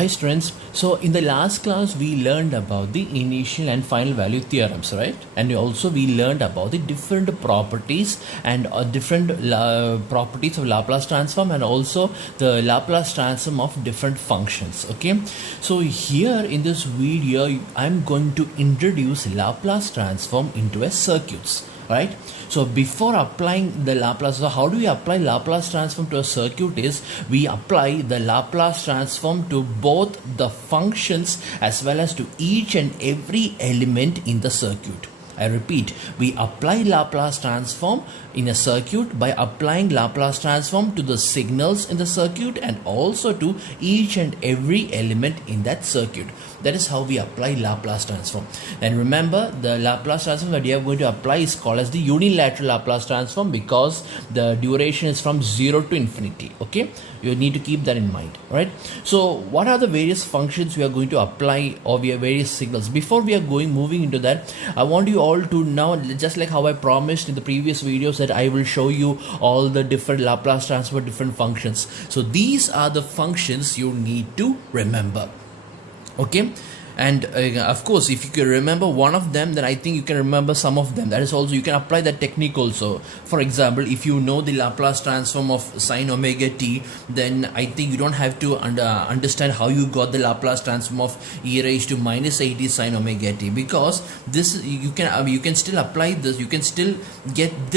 Hi students, so in the last class we learned about the initial and final value theorems, right? And also we learned about the different properties and different properties of Laplace transform and also the Laplace transform of different functions, okay? So here in this video I'm going to introduce Laplace transform into a circuits, right? So before applying the Laplace, so how do we apply Laplace transform to a circuit is we apply the Laplace transform to both the functions as well as to each and every element in the circuit. I repeat, we apply Laplace transform in a circuit by applying Laplace transform to the signals in the circuit and also to each and every element in that circuit. That is how we apply Laplace transform. And remember, the Laplace transform that we are going to apply is called as the unilateral Laplace transform because the duration is from 0 to infinity. Okay, you need to keep that in mind, right? So what are the various functions we are going to apply, or we have various signals? Before we are moving into that, I want you all to now, just like how I promised in the previous videos, that I will show you all the different Laplace transform, different functions. So these are the functions you need to remember. Okay, and of course if you can remember one of them, then I think you can remember some of them. That is also, you can apply that technique also. For example, if you know the Laplace transform of sine omega t, then I think you don't have to understand how you got the Laplace transform of e raised to minus 80 sine omega t, because this you can still apply this, you can still get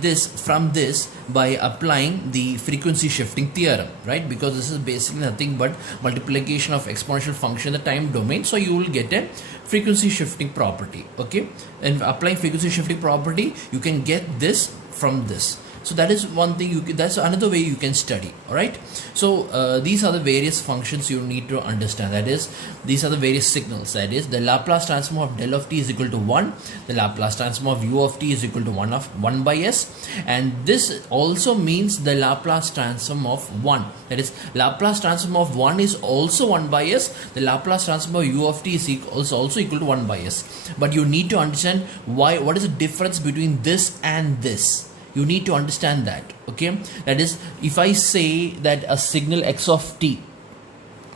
this from this by applying the frequency shifting theorem, right? Because this is basically nothing but multiplication of exponential function in the time domain, so you will get a frequency shifting property. Okay, and applying frequency shifting property, you can get this from this. So that is one thing that's another way you can study. All right, so these are the various functions you need to understand. That is, these are the various signals. That is, the Laplace transform of del of t is equal to 1, the Laplace transform of u of t is equal to 1 by s, and this also means the Laplace transform of 1. That is, Laplace transform of 1 is also 1 by s, the Laplace transform of u of t is also equal to 1 by s. But you need to understand what is the difference between this and this. You need to understand that. Okay, that is, if I say that a signal x of t,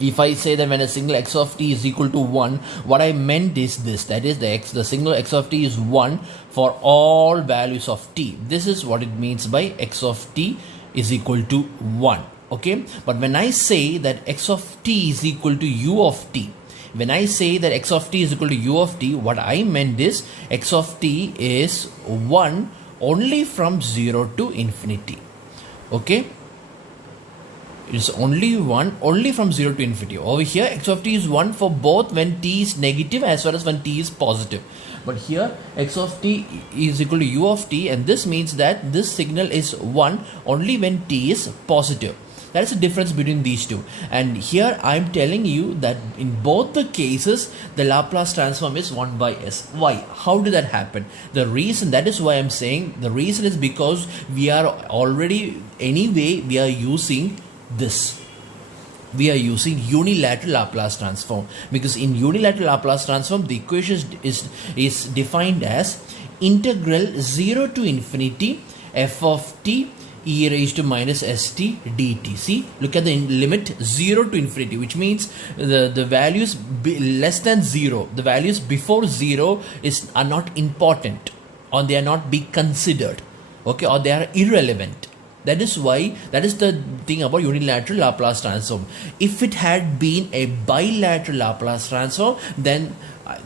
if I say that when a signal x of t is equal to 1, what I meant is this, that is the signal x of t is 1 for all values of t. This is what it means by x of t is equal to 1. Okay, but when I say that x of t is equal to u of t, when I say that x of t is equal to u of t, what I meant is x of t is 1 only from 0 to infinity. Okay, it is only 1 only from 0 to infinity. Over here x of t is 1 for both when t is negative as well as when t is positive. But here x of t is equal to u of t, and this means that this signal is 1 only when t is positive. That is the difference between these two. And here I am telling you that in both the cases the Laplace transform is 1 by s. Why? How did that happen? The reason, that is why I am saying the reason is because we are already, anyway we are using this. We are using unilateral Laplace transform, because in unilateral Laplace transform the equation is defined as integral 0 to infinity f of t e raised to minus st dt. See, look at the limit 0 to infinity, which means the values less than 0, the values before 0 are not important, or they are not be considered, okay, or they are irrelevant. That is why, that is the thing about unilateral Laplace transform. If it had been a bilateral Laplace transform, then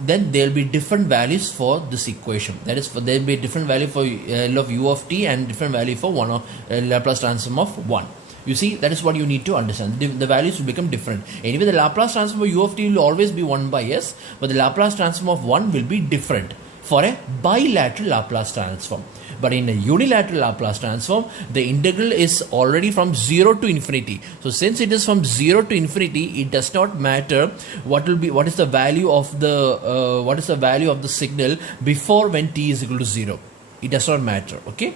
there will be different values for this equation. That is, there will be a different value for L of u of t and different value for one of Laplace transform of 1. You see, that is what you need to understand. The values will become different. Anyway, the Laplace transform of u of t will always be 1 by s, but the Laplace transform of 1 will be different for a bilateral Laplace transform. But in a unilateral Laplace transform, the integral is already from 0 to infinity. So since it is from 0 to infinity, it does not matter what is the value of the signal before when t is equal to 0. It does not matter. Okay,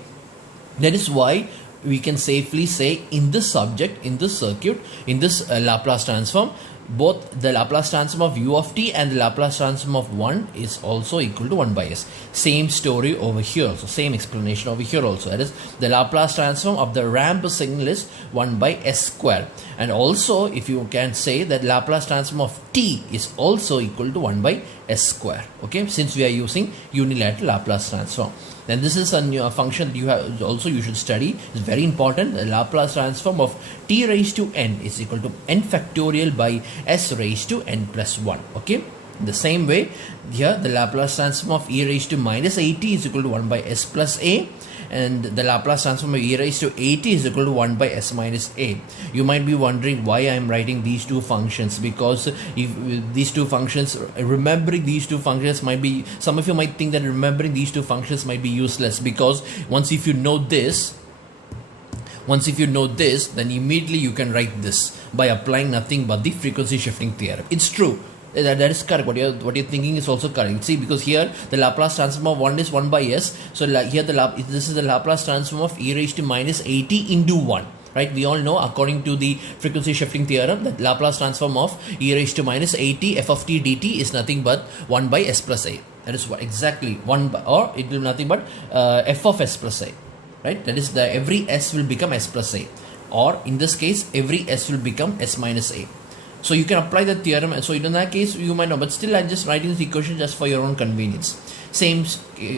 that is why we can safely say in this subject, in this circuit, in this Laplace transform, both the Laplace transform of u of t and the Laplace transform of 1 is also equal to 1 by s. Same story over here, so same explanation over here also. That is, the Laplace transform of the ramp signal is 1 by s square. And also, if you can say that Laplace transform of t is also equal to 1 by s square. Okay, since we are using unilateral Laplace transform. Then this is a new function that you have also you should study. It's very important. The Laplace transform of t raised to n is equal to n factorial by s raised to n plus 1. Okay. In the same way, here the Laplace transform of e raised to minus at is equal to 1 by s plus a, and the Laplace transform of e raised to at is equal to 1 by s minus a. You might be wondering why I am writing these two functions, because if these two functions, remembering these two functions might be, some of you might think that remembering these two functions might be useless, because once if you know this, then immediately you can write this by applying nothing but the frequency shifting theorem. It's true. That is correct. What you're thinking is also correct. See, because here the Laplace transform of 1 is 1 by s. So here this is the Laplace transform of e raised to minus at into 1. Right? We all know, according to the frequency shifting theorem, that Laplace transform of e raised to minus at f of t dt is nothing but 1 by s plus a. That is what exactly 1 by, or it will be nothing but f of s plus a. Right? That is, the every s will become s plus a, or in this case every s will become s minus a. So you can apply the theorem, and so in that case you might know, but still I'm just writing this equation just for your own convenience. Same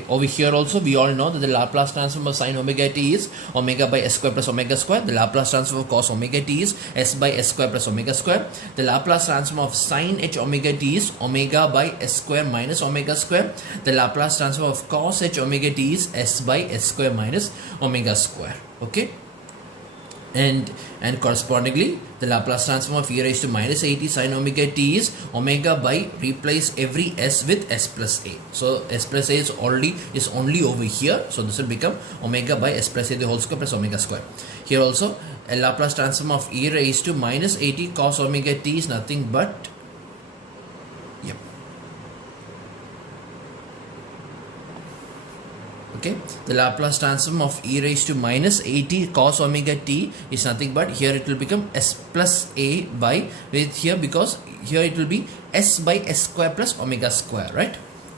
over here also, we all know that the Laplace transform of sin omega t is omega by s square plus omega square. The Laplace transform of cos omega t is s by s square plus omega square. The Laplace transform of sin h omega t is omega by s square minus omega square. The Laplace transform of cos h omega t is s by s square minus omega square. Okay. And correspondingly, the Laplace transform of e raised to minus at sin omega t is omega by, replace every s with s plus a. So s plus a is only over here. So this will become omega by s plus a the whole square plus omega square. Here also, a Laplace transform of e raised to minus at cos omega t is nothing but, yep. Okay, the Laplace transform of e raised to minus at cos omega t is nothing but, here it will become s plus a by, with here, because here it will be s by s square plus omega square, right?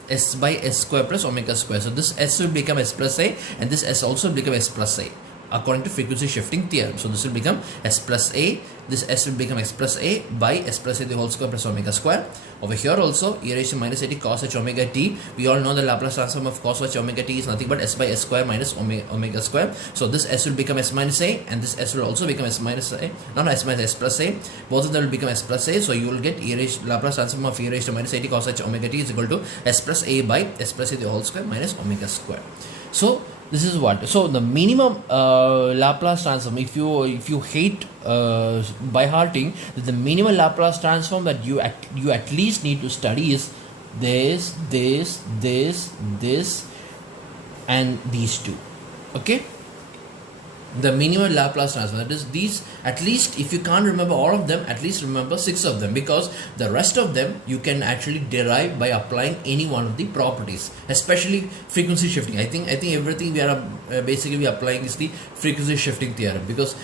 S by s square plus omega square. So this s will become s plus a, and this s also will become s plus a, according to frequency shifting theorem. So this will become s plus a, this s will become s plus a by s plus a the whole square plus omega square. Over here also, e raised to minus at cos h omega t, we all know the Laplace transform of cos h omega t is nothing but s by s square minus omega square. So this s will become s minus a, and this s will also become s minus a, s minus s plus a. Both of them will become s plus a. So you will get Laplace transform of e raised to minus at cos h omega t is equal to s plus a by s plus a the whole square minus omega square. So this is what, so the minimum Laplace transform, if you hate by hearting, the minimum Laplace transform that you at least need to study is this, and these two. Okay, the minimum Laplace transform, that is these, at least if you can't remember all of them, at least remember 6 of them, because the rest of them you can actually derive by applying any one of the properties, especially frequency shifting. I think everything we are basically applying is the frequency shifting theorem, because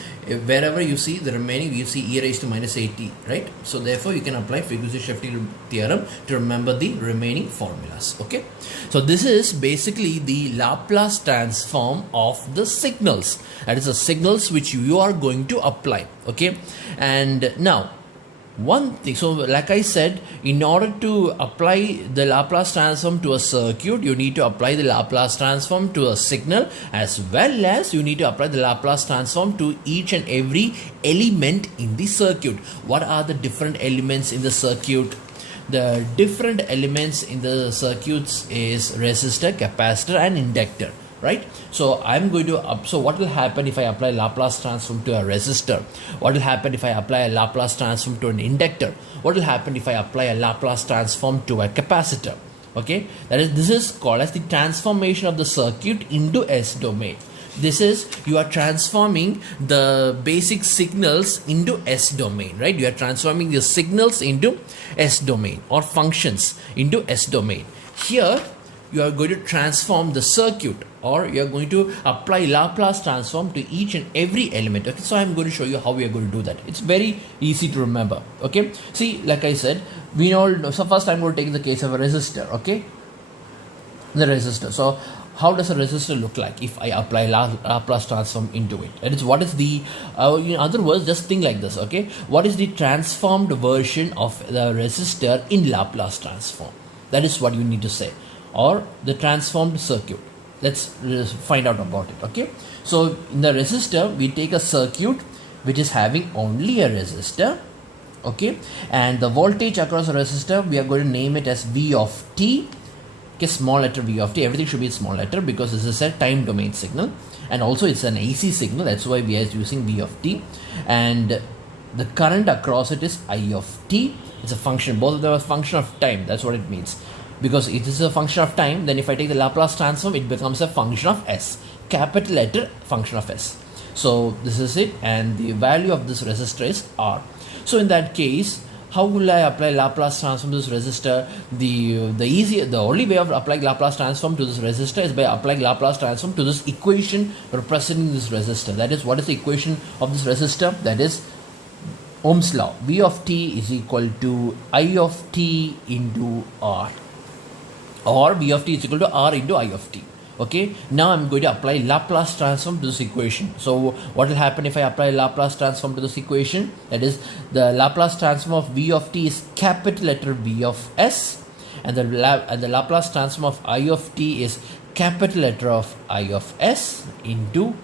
wherever you see the remaining, you see e raised to minus at, right? So therefore you can apply frequency shifting theorem to remember the remaining formulas. Okay, so this is basically the Laplace transform of the signals. That is the signals which you are going to apply. Okay, and now one thing, so like I said, in order to apply the Laplace transform to a circuit, you need to apply the Laplace transform to a signal, as well as you need to apply the Laplace transform to each and every element in the circuit. What are the different elements in the circuit? The different elements in the circuits is resistor, capacitor and inductor. Right, so I'm going to so what will happen if I apply Laplace transform to a resistor? What will happen if I apply a Laplace transform to an inductor? What will happen if I apply a Laplace transform to a capacitor? Okay, this is called as the transformation of the circuit into S domain. This is, you are transforming the basic signals into S domain, right? You are transforming the signals into S domain, or functions into S domain. Here you are going to transform the circuit, or you are going to apply Laplace transform to each and every element. Okay, so I'm going to show you how we are going to do that. It's very easy to remember. Okay, see, like I said, we all know. So first I'm going to take the case of a resistor. Okay, the resistor. So how does a resistor look like if I apply Laplace transform into it? That is, what is the in other words, just think like this. Okay, what is the transformed version of the resistor in Laplace transform? That is what you need to say, or the transformed circuit. Let's find out about it. Okay, so in the resistor we take a circuit which is having only a resistor. Okay, and the voltage across the resistor, we are going to name it as V of t. Okay, small letter V of t. Everything should be small letter because this is a time domain signal, and also it's an AC signal. That's why we are using V of t. And the current across it is I of t. It's a function. Both of them are a function of time. That's what it means. Because it is a function of time, then if I take the Laplace transform, it becomes a function of s. Capital letter function of s. So this is it, and the value of this resistor is R. So in that case, how will I apply Laplace transform to this resistor? The only way of applying Laplace transform to this resistor is by applying Laplace transform to this equation representing this resistor. That is, what is the equation of this resistor? That is Ohm's law. V of t is equal to I of t into R, or V of t is equal to R into I of t. Okay, now I'm going to apply Laplace transform to this equation. So what will happen if I apply Laplace transform to this equation? That is, the Laplace transform of V of t is capital letter V of s, and the Laplace transform of I of t is capital letter of I of s into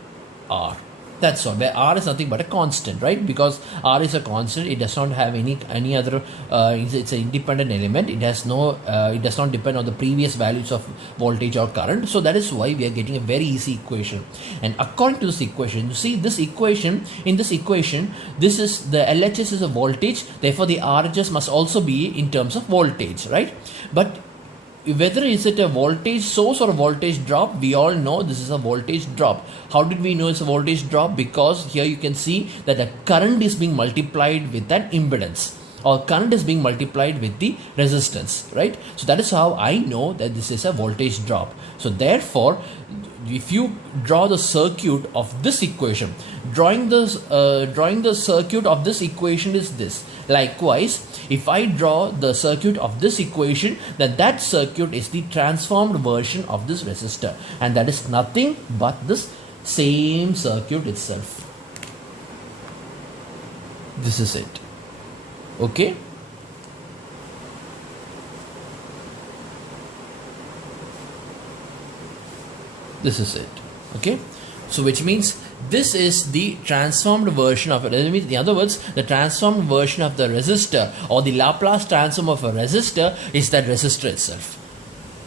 R. That's all. Where R is nothing but a constant, right? Because R is a constant, it does not have any other. It's an independent element. It has no. It does not depend on the previous values of voltage or current. So that is why we are getting a very easy equation. And according to this equation, you see this equation. In this equation, this is the LHS is a voltage. Therefore, the RHS must also be in terms of voltage, right? But whether is it a voltage source or a voltage drop, we all know this is a voltage drop. How did we know it's a voltage drop? Because here you can see that the current is being multiplied with an impedance, or current is being multiplied with the resistance, right? So that is how I know that this is a voltage drop. So therefore, if you draw the circuit of this equation, drawing the circuit of this equation is this. Likewise, if I draw the circuit of this equation, then that circuit is the transformed version of this resistor, and that is nothing but this same circuit itself. This is it. Okay. This is it. Okay. So which means this is the transformed version of it. In other words, the transformed version of the resistor, or the Laplace transform of a resistor, is that resistor itself.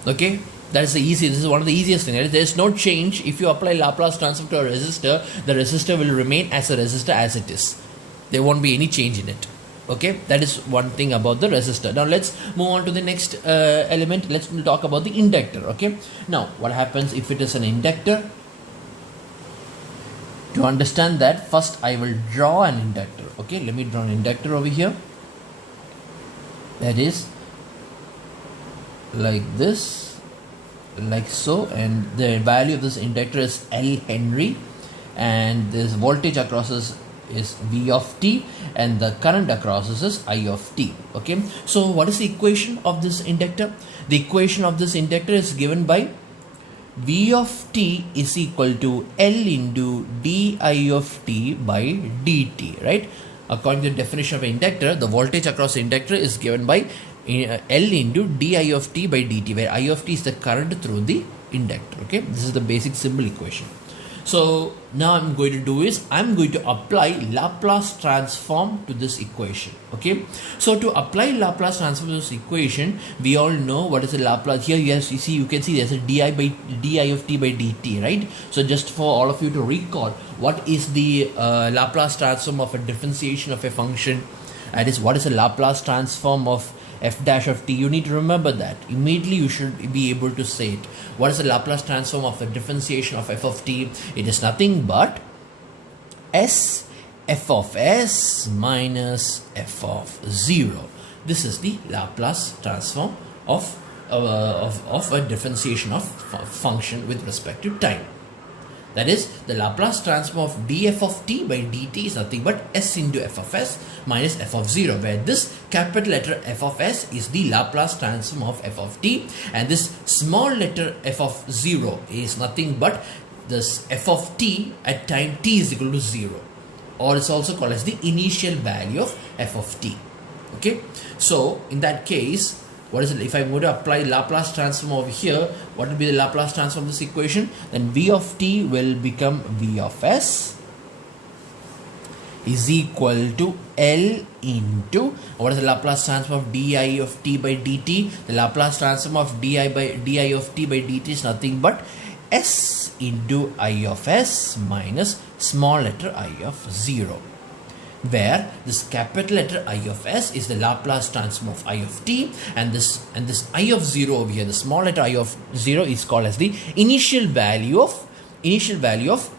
Okay, that is the easiest. This is one of the easiest things. There is no change. If you apply Laplace transform to a resistor, the resistor will remain as a resistor as it is. There won't be any change in it. Okay, that is one thing about the resistor. Now let's move on to the next element. Let's talk about the inductor. Okay, now what happens if it is an inductor? To understand that, first I will draw an inductor. Okay, let me draw an inductor over here. That is like this, like so, and the value of this inductor is L Henry, and this voltage across is V of t, and the current across is I of t. Okay, so what is the equation of this inductor? The equation of this inductor is given by V of t is equal to L into di of t by dt, right? According to the definition of an inductor, the voltage across the inductor is given by L into di of t by dt, where I of t is the current through the inductor. Okay, this is the basic simple equation. So now I'm going to do is I'm going to apply Laplace transform to this equation. Okay, so to apply Laplace transform to this equation, we all know what is the Laplace. Here yes, you can see there's a di of t by dt, right? So just for all of you to recall, what is the Laplace transform of a differentiation of a function? That is, what is the Laplace transform of f dash of t? You need to remember that. Immediately you should be able to say it. What is the Laplace transform of a differentiation of f of t? It is nothing but s f of s minus f of 0. This is the Laplace transform of of a differentiation of function with respect to time. That is, the Laplace transform of df of t by dt is nothing but s into f of s minus f of 0, where this capital letter f of s is the Laplace transform of f of t, and this small letter f of 0 is nothing but this f of t at time t is equal to 0, or it's also called as the initial value of f of t. Okay, so in that case, what is it? If I'm going to apply Laplace transform over here, what will be the Laplace transform of this equation? Then v of t will become v of s is equal to L into, what is the Laplace transform of di of t by dt? The Laplace transform of di of t by dt is nothing but s into I of s minus small letter I of 0, where this capital letter I of s is the Laplace transform of I of t, and this I of 0 over here, the small letter I of 0, is called as the initial value of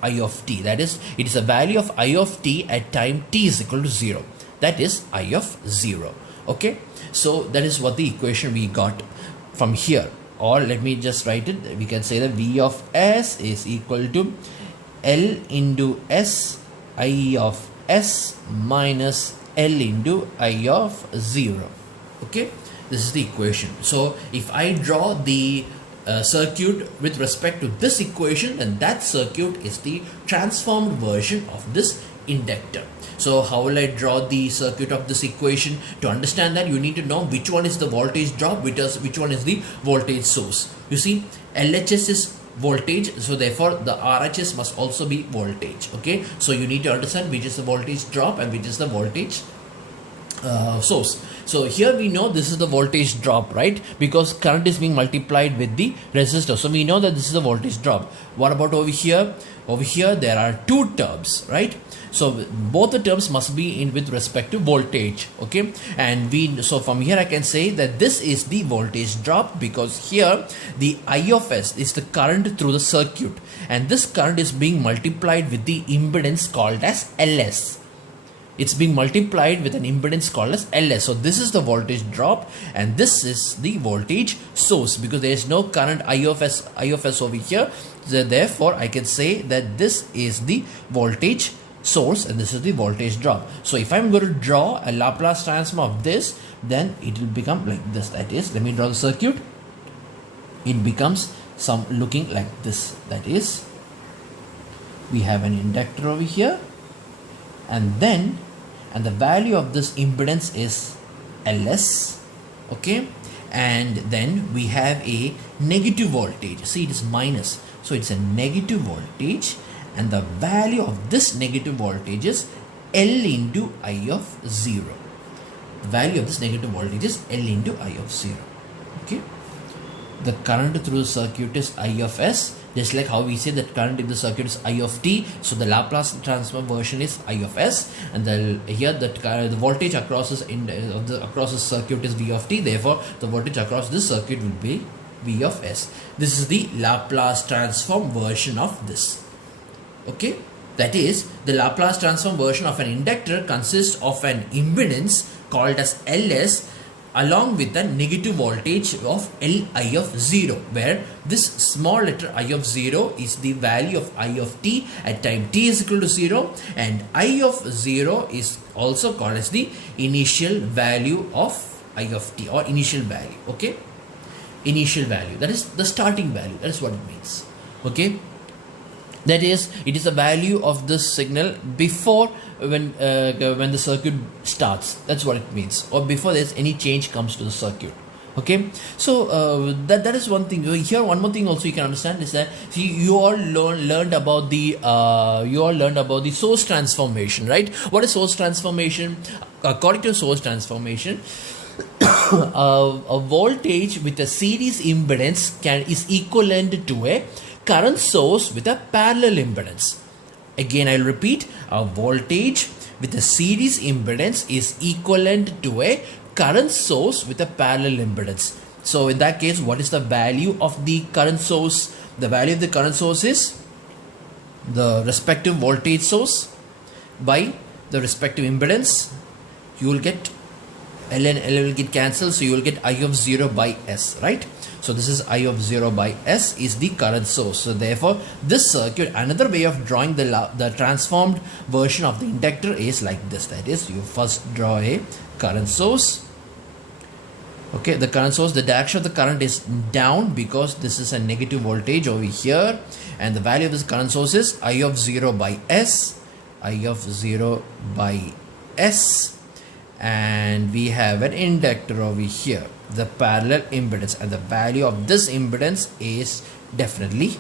I of t. That is, it is a value of I of t at time t is equal to 0. That is I of 0. Okay, so that is what the equation we got from here. Or let me just write it. We can say that v of s is equal to L into s I of s minus L into I of 0. Okay, this is the equation. So if I draw the circuit with respect to this equation, then that circuit is the transformed version of this inductor. So how will I draw the circuit of this equation? To understand that, you need to know which one is the voltage drop, which one is the voltage source. You see, LHS is voltage, so therefore the RHS must also be voltage. Okay, so you need to understand which is the voltage drop and which is the voltage source. So here we know this is the voltage drop, right? Because current is being multiplied with the resistor. So we know that this is the voltage drop. What about over here? Over here there are two terms, right? So both the terms must be in with respect to voltage. Okay, and so from here I can say that this is the voltage drop, because here the I of s is the current through the circuit, and this current is being multiplied with the impedance called as Ls. It's being multiplied with an impedance called as Ls. So this is the voltage drop, and this is the voltage source, because there is no current I of s over here. So therefore I can say that this is the voltage source and this is the voltage drop. So if I'm going to draw a Laplace transform of this, then it will become like this. That is, let me draw the circuit. It becomes looking like this. That is, we have an inductor over here, and the value of this impedance is Ls. Okay, and then we have a negative voltage. See, it is minus, so it's a negative voltage, and the value of this negative voltage is L into I of 0. The value of this negative voltage is L into I of 0. Okay, the current through the circuit is I of s, just like how we say that current in the circuit is I of t. So the Laplace transform version is I of s, and here the voltage across the circuit is V of t. Therefore the voltage across this circuit will be V of s. This is the Laplace transform version of this. Okay, that is, the Laplace transform version of an inductor consists of an impedance called as Ls along with the negative voltage of Li of 0, where this small letter I of 0 is the value of I of t at time t is equal to 0, and I of 0 is also called as the initial value of I of t, or initial value. Okay, initial value, that is the starting value. That is what it means. Okay, that is, it is the value of this signal before when the circuit starts. That's what it means, or before there's any change comes to the circuit. Okay, so that is one thing. Here one more thing also you can understand is that, see, you all learned about the source transformation, right? What is source transformation? According to source transformation, a voltage with a series impedance is equivalent to a current source with a parallel impedance. Again, I'll repeat, a voltage with a series impedance is equivalent to a current source with a parallel impedance. So in that case, what is the value of the current source? The value of the current source is the respective voltage source by the respective impedance. You will get L and L will get cancelled, so you will get I of 0 by S, right? So this is I of 0 by S is the current source. So therefore this circuit, another way of drawing the transformed version of the inductor is like this. That is, you first draw a current source. Okay, the current source, the direction of the current is down because this is a negative voltage over here, and the value of this current source is I of 0 by S, I of 0 by S, and we have an inductor over here, the parallel impedance, and the value of this impedance is definitely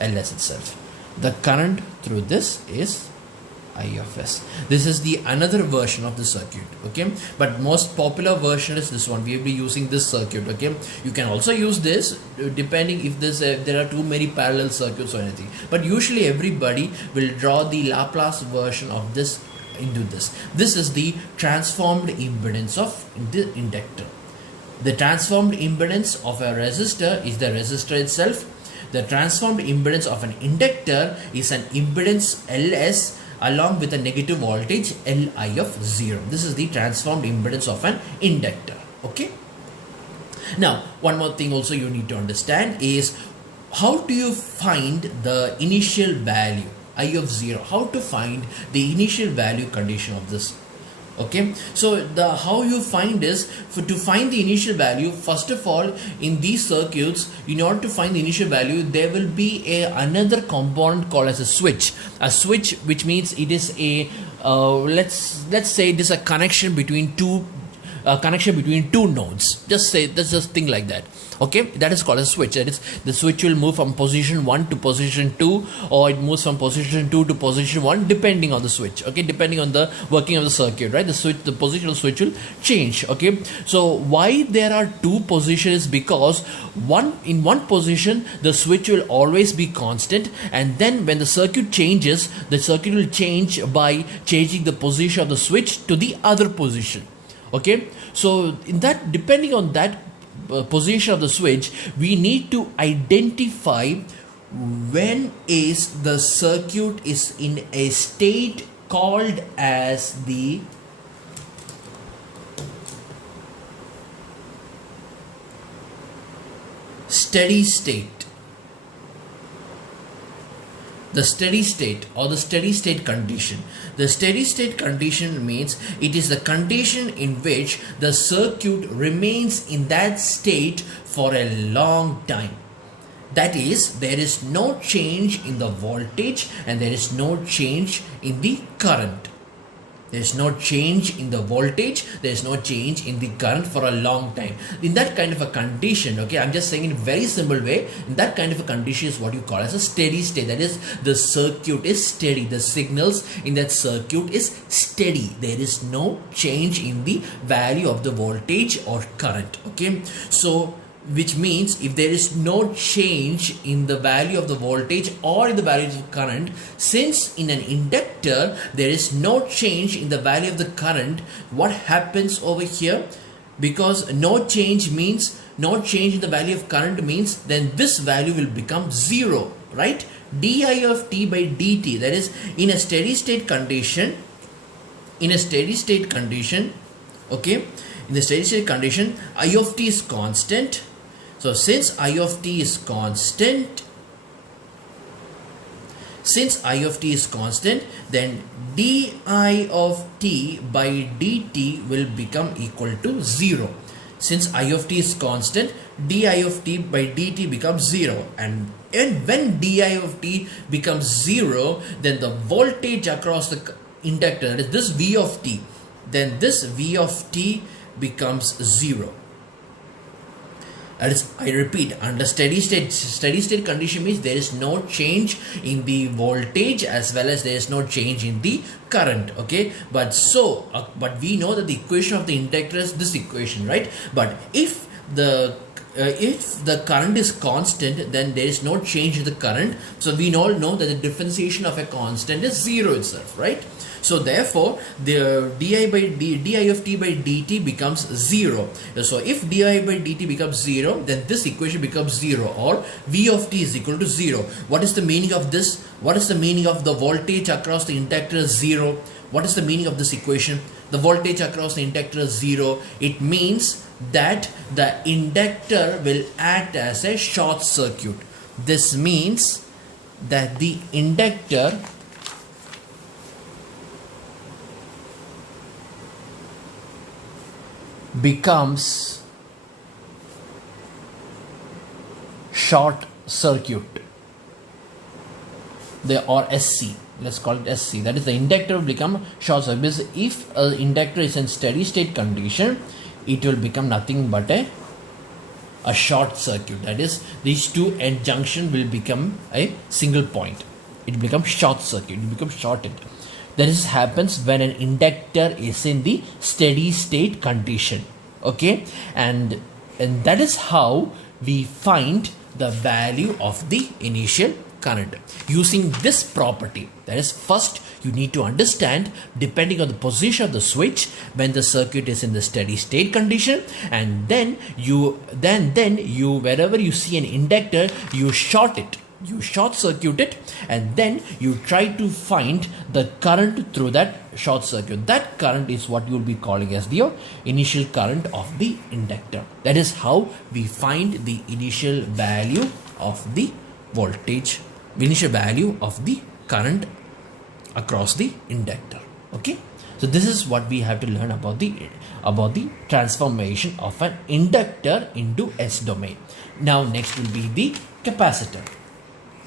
Ls itself. The current through this is I of S. This is the another version of the circuit, okay, but most popular version is this one. We will be using this circuit, okay. You can also use this depending if there are too many parallel circuits or anything, but usually everybody will draw the Laplace version of this into this. This is the transformed impedance of the inductor. The transformed impedance of a resistor is the resistor itself. The transformed impedance of an inductor is an impedance Ls along with a negative voltage Li of 0. This is the transformed impedance of an inductor, okay. Now one more thing also you need to understand is how do you find the initial value I of 0, how to find the initial value condition of this. Okay, so the how you find is to find the initial value. First of all, in these circuits, in order to find the initial value, there will be another component called as a switch. A switch, which means it is a let's say it is a connection between two nodes. Just think like that. Okay, that is called a switch. That is, the switch will move from position 1 to position 2, or it moves from position 2 to position 1 depending on the switch. Okay, depending on the working of the circuit, right? The positional switch will change. Okay, so why there are two positions is because in one position the switch will always be constant, and then when the circuit changes, the circuit will change by changing the position of the switch to the other position. Okay, so in that, depending on that position of the switch, we need to identify when is the circuit is in a state called as the steady state. The steady state or the steady state condition. The steady state condition means it is the condition in which the circuit remains in that state for a long time. That is, there is no change in the voltage and there is no change in the current. There is no change in the voltage, there is no change in the current for a long time. In that kind of a condition, okay, I'm just saying in a very simple way, in that kind of a condition is what you call as a steady state. That is, the circuit is steady. The signals in that circuit is steady. There is no change in the value of the voltage or current, okay. So which means if there is no change in the value of the voltage or in the value of the current, since in an inductor there is no change in the value of the current, what happens over here? Because no change means no change in the value of current means then this value will become 0, right? Di of t by dt, that is, in a steady state condition, okay, in the steady state condition, I of t is constant. So since I of t is constant, then di of t by dt will become equal to 0. Since I of t is constant, di of t by dt becomes 0, and when di of t becomes 0, then the voltage across the inductor, that is this v of t, then this v of t becomes 0. That is, I repeat, under steady state condition means there is no change in the voltage as well as there is no change in the current, okay. But we know that the equation of the inductor is this equation, right? But if the current is constant, then there is no change in the current. So we all know that the differentiation of a constant is 0 itself, right? So therefore, the di of t by dt becomes 0. So if di by dt becomes 0, then this equation becomes 0, or v of t is equal to 0. What is the meaning of this? What is the meaning of the voltage across the inductor is 0? What is the meaning of this equation? The voltage across the inductor is 0. It means that the inductor will act as a short circuit. This means that the inductor becomes short circuit, or SC. Let's call it SC. That is, the inductor will become short circuit. Because if an inductor is in steady state condition, it will become nothing but a short circuit. That is, these two end junction will become a single point. It becomes short circuit. It becomes shorted. That is happens when an inductor is in the steady state condition. Okay, and that is how we find the value of the initial current using this property. That is, first you need to understand, depending on the position of the switch, when the circuit is in the steady state condition, and then you wherever you see an inductor, you short it, you short circuit it, and then you try to find the current through that short circuit. That current is what you will be calling as the initial current of the inductor. That is how we find the initial value of the voltage, initial value of the current across the inductor. Okay, so this is what we have to learn about the transformation of an inductor into S domain. Now next will be the capacitor.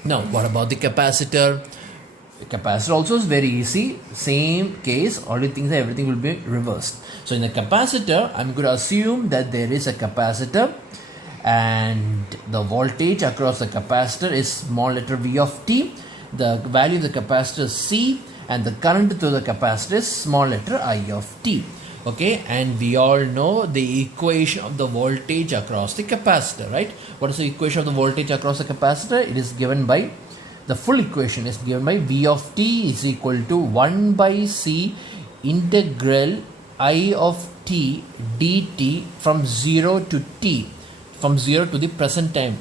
Now what about the capacitor? The capacitor also is very easy, same case, only things that everything will be reversed. So in the capacitor, I'm going to assume that there is a capacitor and the voltage across the capacitor is small letter v of t. The value of the capacitor is C, and the current through the capacitor is small letter I of t. Okay, and we all know the equation of the voltage across the capacitor, right? What is the equation of the voltage across the capacitor? It is given by, the full equation is given by v of t is equal to 1 by c integral I of t dt from 0 to t, from 0 to the present time,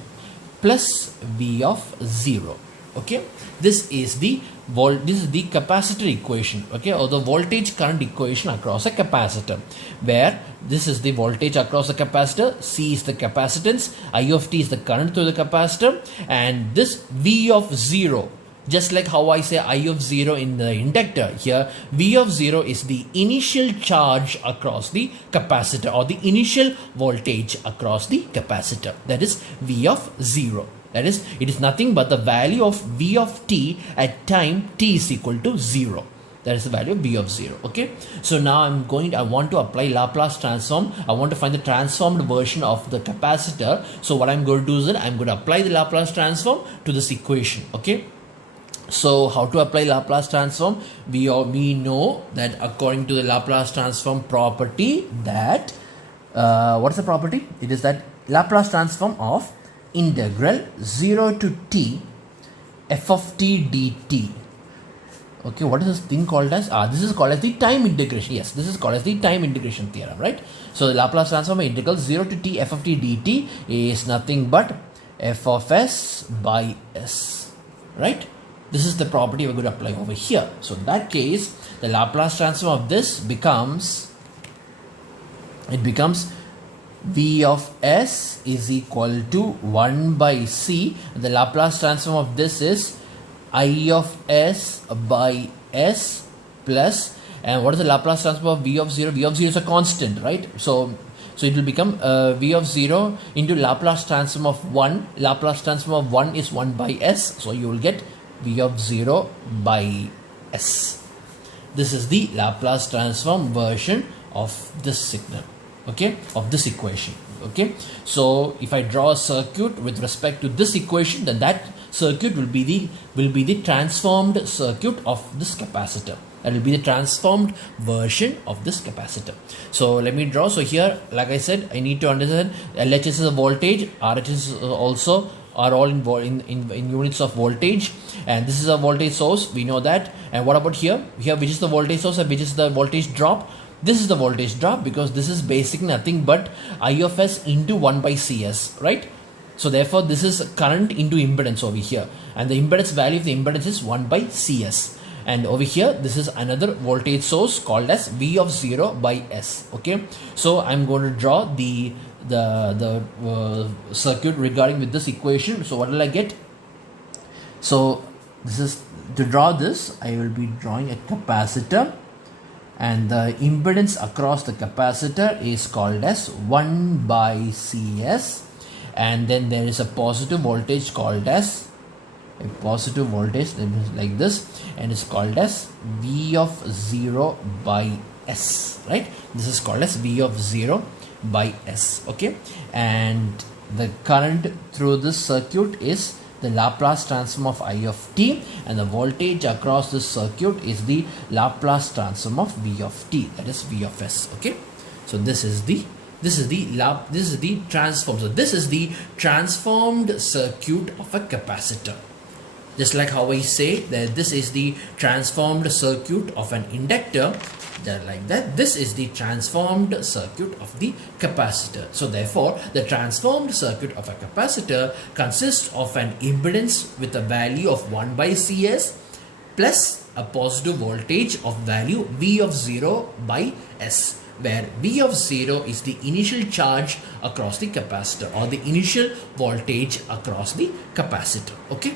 plus v of 0. Okay, this is the capacitor equation, okay, or the voltage current equation across a capacitor, where this is the voltage across the capacitor, C is the capacitance, I of t is the current through the capacitor, and this v of 0, just like how I say I of 0 in the inductor, here v of 0 is the initial charge across the capacitor, or the initial voltage across the capacitor. That is v of 0. That is, it is nothing but the value of v of t at time t is equal to 0. That is the value of v of 0. Okay, so now I want to apply Laplace transform. I want to find the transformed version of the capacitor. So what I'm going to do is that I'm going to apply the Laplace transform to this equation. Okay, so how to apply Laplace transform? We know that according to the Laplace transform property, that what is the property? It is that Laplace transform of integral 0 to t f of t dt. Okay, what is this thing called as? This is called as the time integration. Yes, this is called as the time integration theorem, right? So the Laplace transform of integral 0 to t f of t dt is nothing but f of s by s, right? This is the property we're going to apply over here. So in that case, the Laplace transform of this becomes v of s is equal to 1 by c. The Laplace transform of this is I of s by s plus, and what is the Laplace transform of v of 0? V of 0 is a constant, right? So it will become v of 0 into Laplace transform of 1. Laplace transform of 1 is 1 by s. So you will get v of 0 by s. This is the Laplace transform version of this signal. Okay, of this equation. Okay, so if I draw a circuit with respect to this equation, then that circuit will be the transformed circuit of this capacitor. That will be the transformed version of this capacitor. So let me draw. So here, like I said, I need to understand LHS is a voltage, RHS also are all in units of voltage, and this is a voltage source, we know that. And what about here, which is the voltage source and which is the voltage drop? This is the voltage drop, because this is basically nothing but I of s into 1 by cs, right? So therefore this is current into impedance over here, and the impedance value of the impedance is 1 by cs. and over here this is another voltage source called as V of 0 by S. Okay, so I'm going to draw the circuit regarding with this equation. So what will I get? So this is, to draw this I will be drawing a capacitor, and the impedance across the capacitor is called as 1 by Cs, and then there is a positive voltage called as a positive voltage like this, and it's called as V of 0 by S, right? This is called as V of 0 by S. Okay, and the current through this circuit is the Laplace transform of I of t, and the voltage across this circuit is the Laplace transform of V of t, that is V of S. Okay, so this is the transform. So this is the transformed circuit of a capacitor. Just like how I say that this is the transformed circuit of an inductor, like that, this is the transformed circuit of the capacitor. So therefore, the transformed circuit of a capacitor consists of an impedance with a value of 1 by Cs plus a positive voltage of value V of 0 by S, where V of 0 is the initial charge across the capacitor, or the initial voltage across the capacitor. Okay.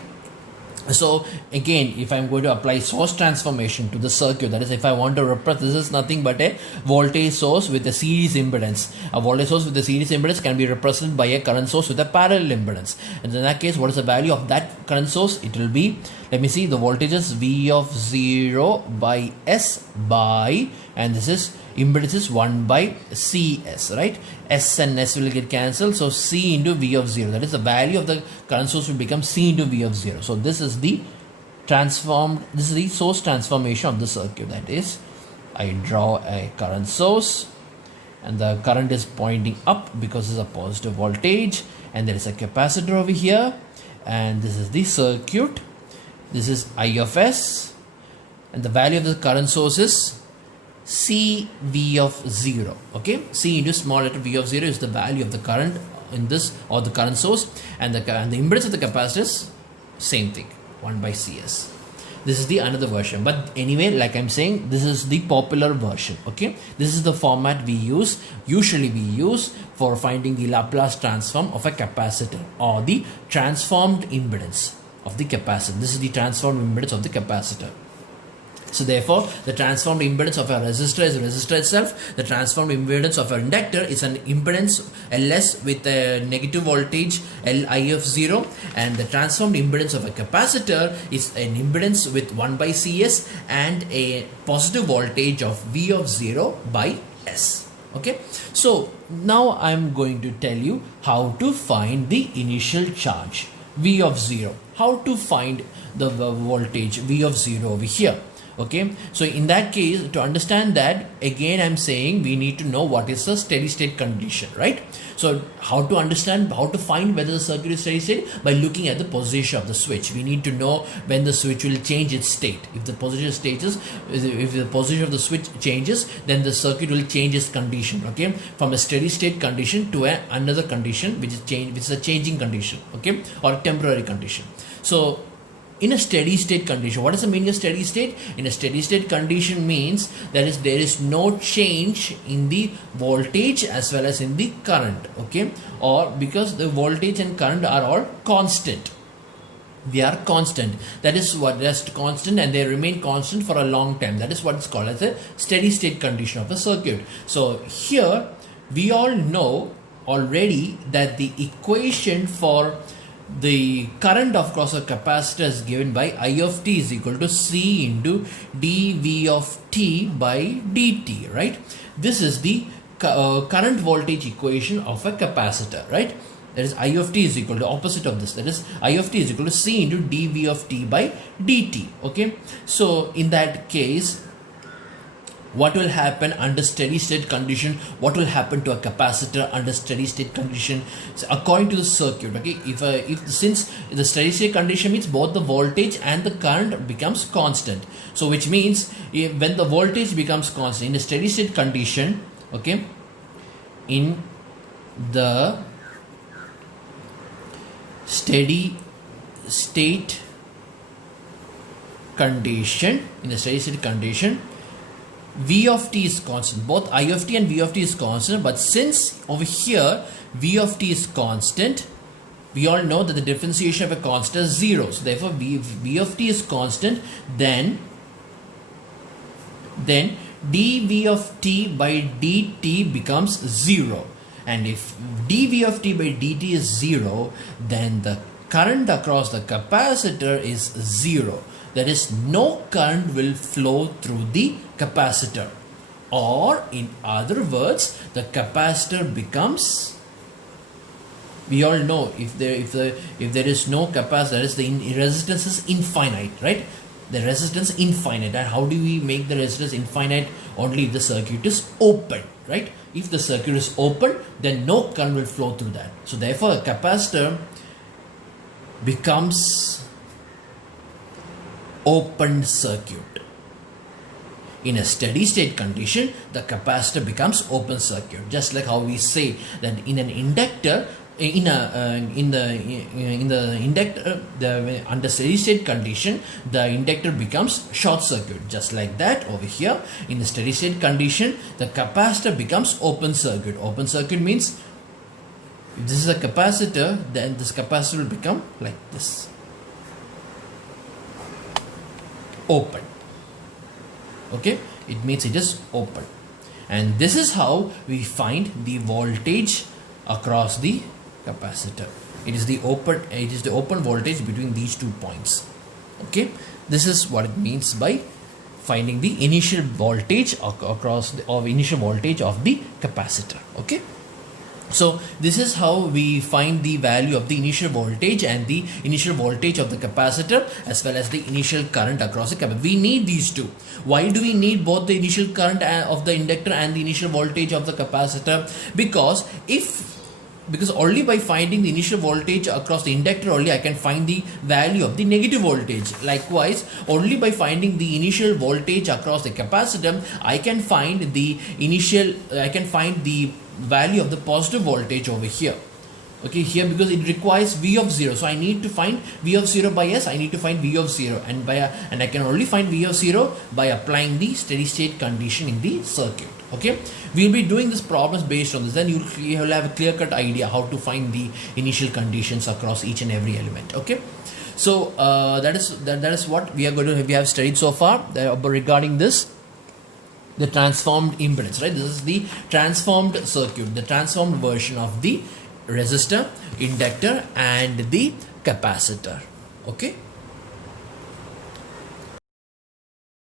So again, if I'm going to apply source transformation to the circuit, that is, if I want to represent, this is nothing but a voltage source with a series impedance. A voltage source with a series impedance can be represented by a current source with a parallel impedance. And in that case, what is the value of that current source? It will be, let me see, the voltage is V of 0 by S by, and this is impedance is 1 by Cs, right? S and S will get cancelled, so C into V of 0, that is the value of the current source will become C into V of 0. So this is the source transformation of the circuit. That is, I draw a current source, and the current is pointing up because it's a positive voltage, and there is a capacitor over here, and this is the circuit. This is I of S, and the value of the current source is C V of 0. Okay, C into small letter V of 0 is the value of the current in this, or the current source, and the impedance of the capacitor is same thing, 1 by Cs. This is the another version, but anyway, like I'm saying, this is the popular version. Okay, this is the format we usually use for finding the Laplace transform of a capacitor, or the transformed impedance of the capacitor. This is the transformed impedance of the capacitor. So therefore, the transformed impedance of a resistor is a resistor itself. The transformed impedance of an inductor is an impedance Ls with a negative voltage Li of 0, and the transformed impedance of a capacitor is an impedance with 1 by Cs and a positive voltage of V of 0 by S. Okay, so now I'm going to tell you how to find the initial charge V of 0. How to find the voltage V of 0 over here. Okay, so in that case, to understand that, again I'm saying we need to know what is the steady state condition, right? So how to understand, how to find whether the circuit is steady state? By looking at the position of the switch. We need to know when the switch will change its state. If the position of the switch changes, then the circuit will change its condition. Okay, from a steady state condition to another condition which is a changing condition. Okay, or a temporary condition. So in a steady state condition, what is the meaning of steady state? In a steady state condition means there is no change in the voltage as well as in the current. Okay, or because the voltage and current are all constant. They are constant. That is what is constant, and they remain constant for a long time. That is what is called as a steady state condition of a circuit. So here we all know already that the equation for the current of cross a capacitor is given by I of t is equal to C into dV of t by dt, right? This is the current voltage equation of a capacitor, right? That is I of t is equal to opposite of this. That is I of t is equal to C into dV of t by dt. Okay, so in that case, what will happen under steady state condition? What will happen to a capacitor under steady state condition? So according to the circuit, okay, since the steady state condition means both the voltage and the current becomes constant. So which means when the voltage becomes constant in a steady state condition, okay, in the steady state condition, in the steady state condition, V of t is constant. Both I of t and V of t is constant, but since over here V of t is constant, we all know that the differentiation of a constant is 0. So therefore V of t is constant, then dV of t by dt becomes 0. And if dV of t by dt is 0, then the current across the capacitor is 0. That is, no current will flow through the capacitor. Or in other words, the capacitor becomes, we all know, if there is no capacitor, that is, the resistance is infinite, right? The resistance infinite. And how do we make the resistance infinite? Only if the circuit is open, right? If the circuit is open, then no current will flow through that. So therefore a capacitor becomes open circuit. In a steady state condition, the capacitor becomes open circuit. Just like how we say that in an inductor, under steady state condition, the inductor becomes short circuit. Just like that over here, in the steady state condition, the capacitor becomes open circuit. Open circuit means if this is a capacitor, then this capacitor will become like this, open. Okay, it means it is open. And this is how we find the voltage across the capacitor. It is the open voltage between these 2 points. Okay, this is what it means by finding the initial voltage across initial voltage of the capacitor. Okay, so this is how we find the value of the initial voltage and the initial voltage of the capacitor, as well as the initial current across the capacitor. We need these two. Why do we need both the initial current of the inductor and the initial voltage of the capacitor? Because only by finding the initial voltage across the inductor only I can find the value of the negative voltage. Likewise, only by finding the initial voltage across the capacitor I can find the value of the positive voltage over here. Okay, here, because it requires V of 0, so I need to find V of 0 by S. I need to find V of 0, and I can only find V of 0 by applying the steady state condition in the circuit. Okay, we will be doing this problems based on this. Then you will have a clear-cut idea how to find the initial conditions across each and every element. Okay, so that is what we have studied so far regarding this. The transformed impedance, right? This is the transformed circuit, the transformed version of the resistor, inductor and the capacitor. Okay.